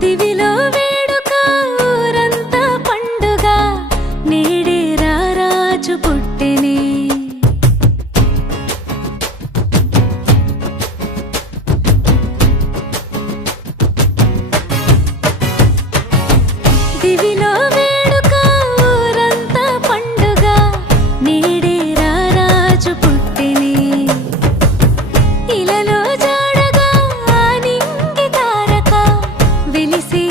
దివిలో వేడుక ఊరంతా పండుగ నేడే రారాజు పుట్టెనే దివిలో వేడుక ఊరంతా పండుగ నేడే రారాజు పుట్టెనే ఇలలో జాడగా నింగి తారక వెలిసి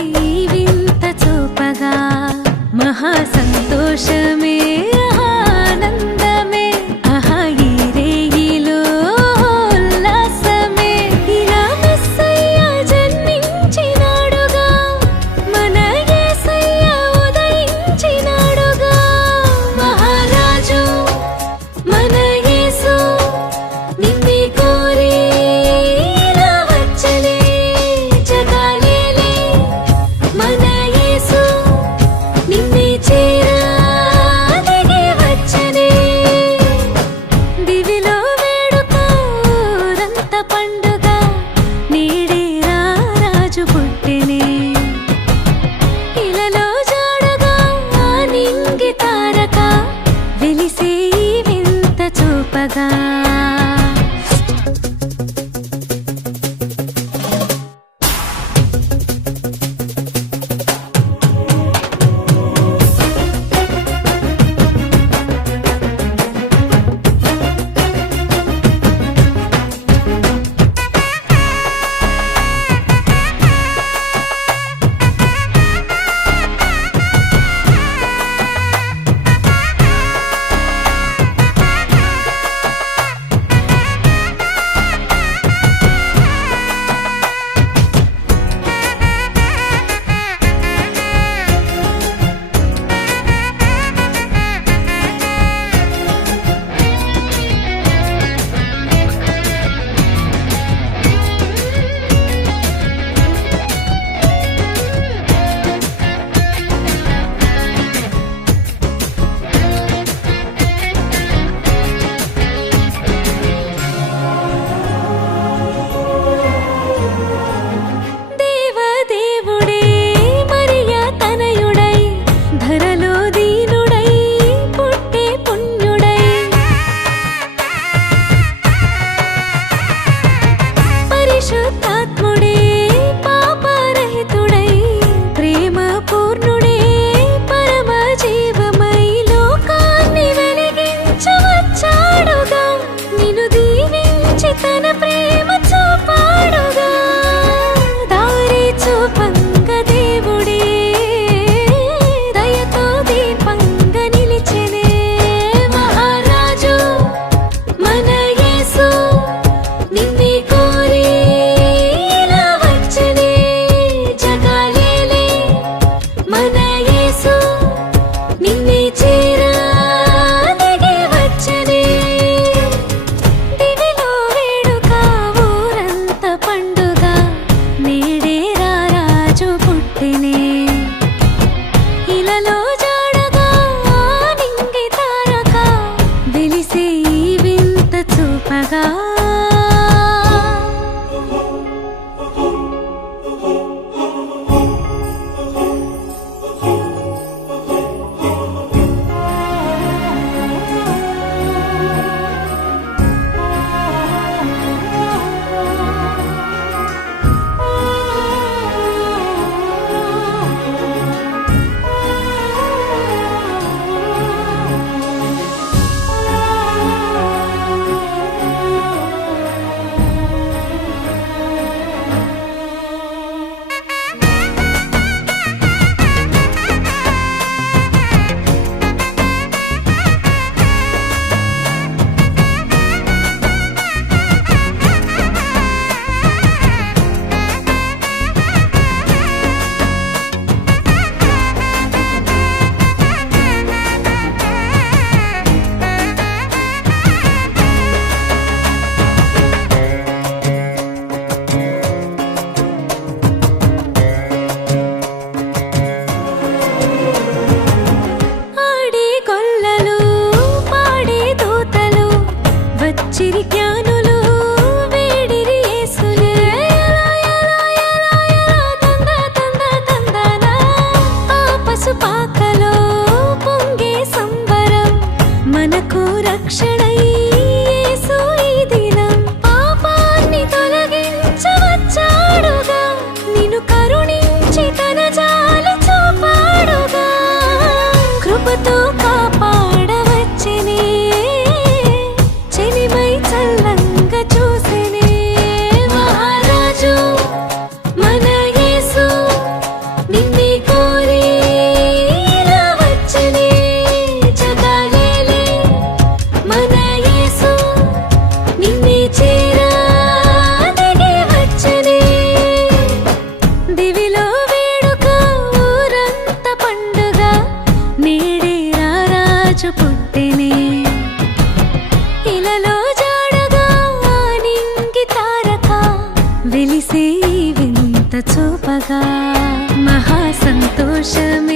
వింత చూపగా మహా సంతోషమే ఆనందమే ఆహా ఈ రేయిలో ఉల్లాసమే ఇలా మెస్సయ్య జన్మించినాడుగా మన యేసయ్య ఉదయించినాడుగా మహారాజు మన యేసు నిన్నే కోరి ఇలా వచ్చలే జగాలేలే మన యేసు నిన్నే చేరా దిగి వచ్చనే దివిలో వేడుక ఊరంతా పండుగ నేడే రారాజు పుట్టెనే ఇలలో జాడగా నింగి తారక వెలిసే వింత చూపగా దేవదేవుడే మరియా తనయుడై ధరలో దీనుడై పుట్టే పుణ్యుడై పరిశుద్ధాత్ముడే పాపరహితుడై ప్రేమ పూర్ణుడే పరమ జీవమై లోకాన్ని వెలిగించవచ్చాడుగా నిన్ను దీవించి తన ప్రేమ చూపాడుగా దారి చూపంగ దేవుడే దయతో దీపంగ నిలిచెనే మహారాజు మన యేసు నిన్నే కోరి తెలిసే ఈ వింత చూపగా మహా సంతోషమే